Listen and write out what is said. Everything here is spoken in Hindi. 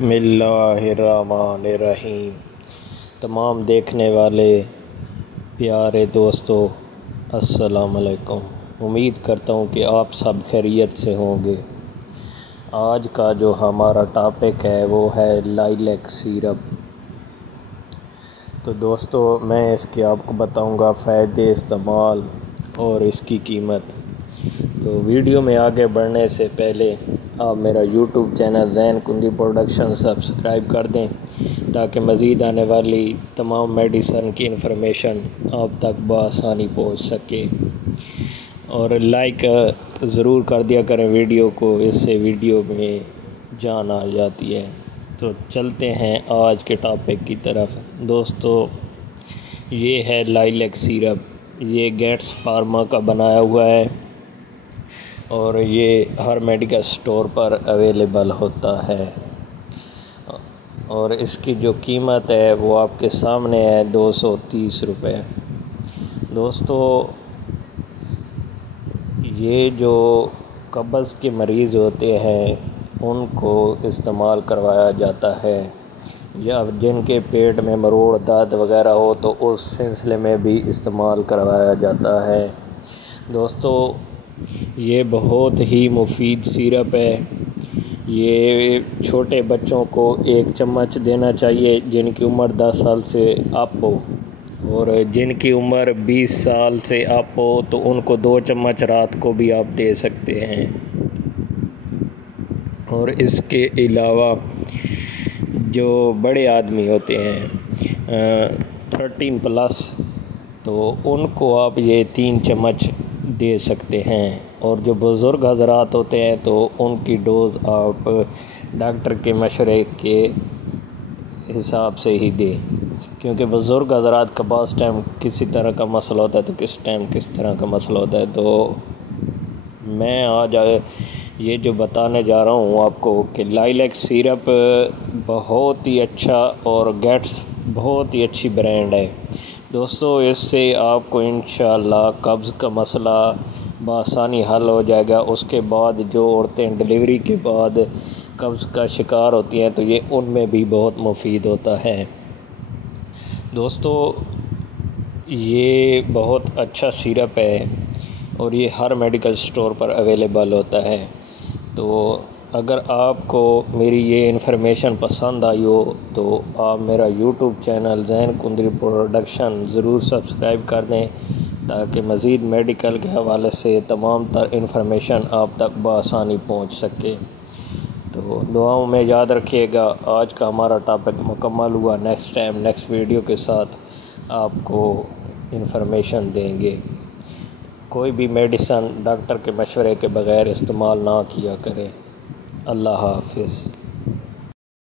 बिस्मिल्लाहिर्रहमानिर्रहीम। तमाम देखने वाले प्यारे दोस्तों, अस्सलाम वालेकुम। उम्मीद करता हूँ कि आप सब खैरियत से होंगे। आज का जो हमारा टॉपिक है वो है लाइलैक सिरप। तो दोस्तों, मैं इसके आपको बताऊँगा फ़ायदे, इस्तेमाल और इसकी कीमत। तो वीडियो में आगे बढ़ने से पहले आप मेरा यूट्यूब चैनल ज़ैन कुंदी प्रोडक्शन सब्सक्राइब कर दें ताकि मज़ीद आने वाली तमाम मेडिसन की इन्फॉर्मेशन आप तक बआसानी पहुंच सके। और लाइक ज़रूर कर दिया करें वीडियो को, इससे वीडियो में जान आ जाती है। तो चलते हैं आज के टॉपिक की तरफ। दोस्तों, ये है लाइलैक सिरप। ये गेट्स फार्मा का बनाया हुआ है और ये हर मेडिकल स्टोर पर अवेलेबल होता है और इसकी जो कीमत है वो आपके सामने है 230 रुपये। दोस्तों, ये जो कब्ज़ के मरीज़ होते हैं उनको इस्तेमाल करवाया जाता है, या जिनके पेट में मरोड़ दर्द वगैरह हो तो उस सिलसिले में भी इस्तेमाल करवाया जाता है। दोस्तों, ये बहुत ही मुफीद सिरप है। ये छोटे बच्चों को 1 चम्मच देना चाहिए जिनकी उम्र 10 साल से अप हो, और जिनकी उम्र 20 साल से अप हो तो उनको 2 चम्मच रात को भी आप दे सकते हैं। और इसके अलावा जो बड़े आदमी होते हैं 13+, तो उनको आप ये 3 चम्मच दे सकते हैं। और जो बुज़ुर्ग हज़रात होते हैं तो उनकी डोज़ आप डॉक्टर के मशवरे के हिसाब से ही दें, क्योंकि बुज़ुर्ग हज़रात का पास टाइम किसी तरह का मसला होता है तो किस टाइम किस तरह का मसला होता है। तो मैं आज ये जो बताने जा रहा हूँ आपको कि लाइलैक सिरप बहुत ही अच्छा और गेट्स बहुत ही अच्छी ब्रांड है। दोस्तों, इससे आपको इंशाअल्लाह कब्ज़ का मसला बआसानी हल हो जाएगा। उसके बाद जो औरतें डिलीवरी के बाद कब्ज़ का शिकार होती हैं तो ये उनमें भी बहुत मुफीद होता है। दोस्तों, ये बहुत अच्छा सिरप है और ये हर मेडिकल स्टोर पर अवेलेबल होता है। तो अगर आपको मेरी ये इन्फॉर्मेशन पसंद आई हो तो आप मेरा यूट्यूब चैनल ज़ैन कुंदी प्रोडक्शन ज़रूर सब्सक्राइब कर दें ताकि मज़ीद मेडिकल के हवाले से तमाम तर इन्फॉर्मेशन आप तक बआसानी पहुंच सके। तो दुआओं में याद रखिएगा। आज का हमारा टॉपिक मुकम्मल हुआ। नेक्स्ट टाइम नेक्स्ट वीडियो के साथ आपको इन्फॉर्मेशन देंगे। कोई भी मेडिसन डॉक्टर के मशवरे के बग़ैर इस्तेमाल ना किया करें। अल्लाह हाफ़िज़।